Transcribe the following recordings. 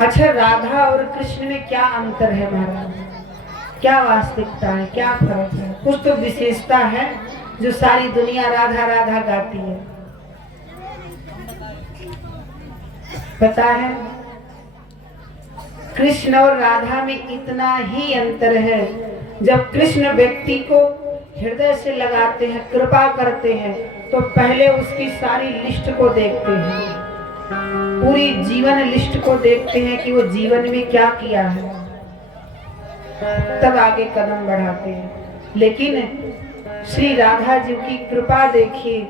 अच्छा, राधा और कृष्ण में क्या अंतर है महाराज? क्या वास्तविकता है, क्या फर्क है? कुछ तो विशेषता है जो सारी दुनिया राधा राधा गाती है, पता है? कृष्ण और राधा में इतना ही अंतर है, जब कृष्ण व्यक्ति को हृदय से लगाते हैं, कृपा करते हैं, तो पहले उसकी सारी लिस्ट को देखते हैं, पूरी जीवन लिस्ट को देखते हैं कि वो जीवन में क्या किया है, तब आगे कदम बढ़ाते हैं। लेकिन श्री राधा जी की कृपा देखिए,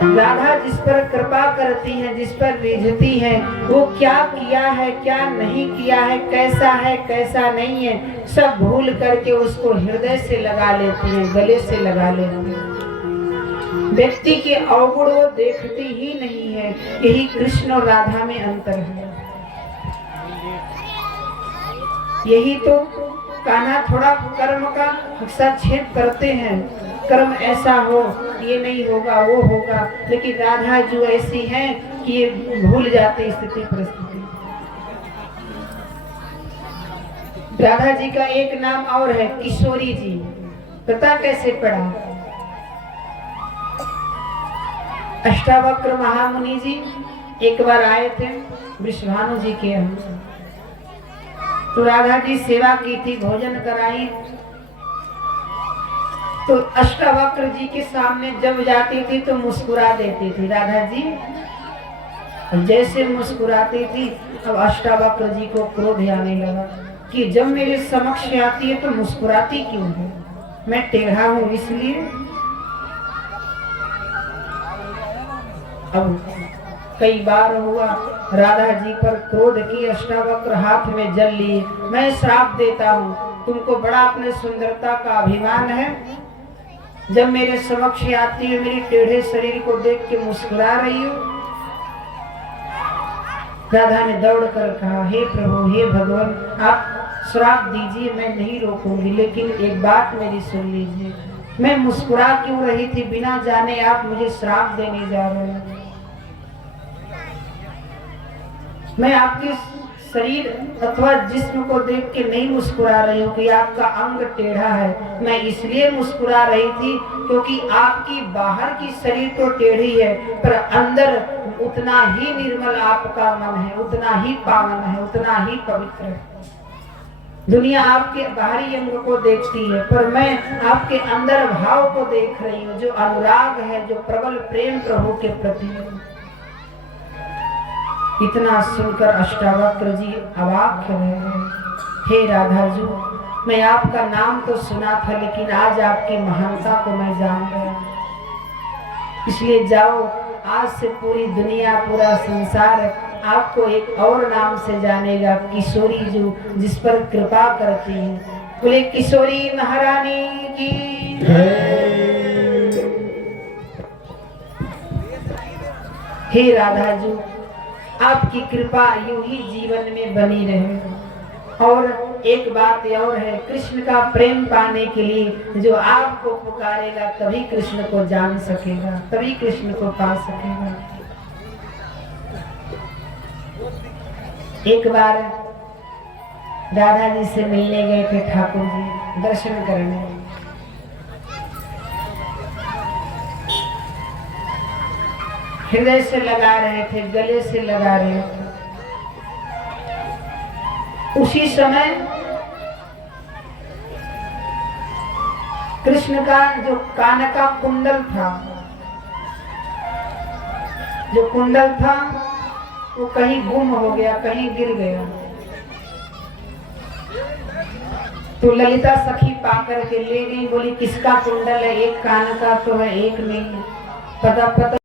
राधा जिस पर कृपा करती हैं, जिस पर रिझती हैं, वो क्या किया है, क्या नहीं किया है, कैसा नहीं है, सब भूल करके उसको हृदय से लगा लेती हैं, गले से लगा लेती हैं। व्यक्ति के अवगुण वो देखती ही नहीं है। यही कृष्ण और राधा में अंतर है। यही तो कान्हा थोड़ा कर्म का हस्तक्षेप करते हैं, कर्म ऐसा हो, ये नहीं होगा, वो होगा, लेकिन राधा जो ऐसी हैं कि ये भूल जाते स्थिति परिस्थिति। राधा जी का एक नाम और है किशोरी जी, पता कैसे पड़ा? अष्टावक्र महामुनि जी एक बार आए थे विश्वानु जी के यहाँ, तो राधा जी सेवा की थी, भोजन कराई, तो अष्टावक्र जी के सामने जब जाती थी तो मुस्कुरा देती थी राधा जी। जैसे मुस्कुराती थी, अब अष्टावक्र जी को क्रोध आने लगा कि जब मेरे समक्ष आती है तो मुस्कुराती क्यों है, मैं टेढ़ा हूं इसलिए। अब कई बार हुआ राधा जी पर क्रोध की, अष्टावक्र हाथ में जल लिए, मैं श्राप देता हूँ, तुमको बड़ा अपने सुंदरता का अभिमान है, जब मेरे समक्ष आती है मेरी टेढ़े शरीर को देख के मुस्कुरा रही हो। राधा ने दौड़ कर कहा, हे प्रभु, हे भगवान, आप श्राप दीजिए, मैं नहीं रोकूंगी, लेकिन एक बात मेरी सुन लीजिए, मैं मुस्कुरा क्यों रही थी, बिना जाने आप मुझे श्राप देने जा रहे हैं। मैं आपके शरीर अथवा जिस्म को देख के नहीं मुस्कुरा रही हूँ कि आपका अंग टेढ़ा है, मैं इसलिए मुस्कुरा रही थी क्योंकि आपकी बाहर की शरीर तो टेढ़ी है, पर अंदर उतना ही निर्मल आपका मन है, उतना ही पावन है, उतना ही पवित्र है। दुनिया आपके बाहरी अंग को देखती है, पर मैं आपके अंदर भाव को देख रही हूँ, जो अनुराग है, जो प्रबल प्रेम प्रभु के प्रति है। इतना सुनकर अष्टावक्र जी अवाक रहे। हे राधा जी, मैं आपका नाम तो सुना था, लेकिन आज आपकी महानता को मैं जान गया, इसलिए जाओ, आज से पूरी दुनिया, पूरा संसार आपको एक और नाम से जानेगा, किशोरी जो जिस पर कृपा करती है। बोले किशोरी महारानी की। हे राधा जी, आपकी कृपा यूं ही जीवन में बनी रहे। और एक बात और है, कृष्ण का प्रेम पाने के लिए जो आपको पुकारेगा तभी कृष्ण को जान सकेगा, तभी कृष्ण को पा सकेगा। एक बार राधा जी से मिलने गए थे ठाकुर जी, दर्शन करने। हृदय से लगा रहे थे, गले से लगा रहे थे। उसी समय कृष्ण का जो कान का कुंडल था, जो कुंडल था वो कहीं गुम हो गया, कहीं गिर गया। तो ललिता सखी पाकर के ले गई, बोली किसका कुंडल है, एक कान का तो है, एक नहीं, पता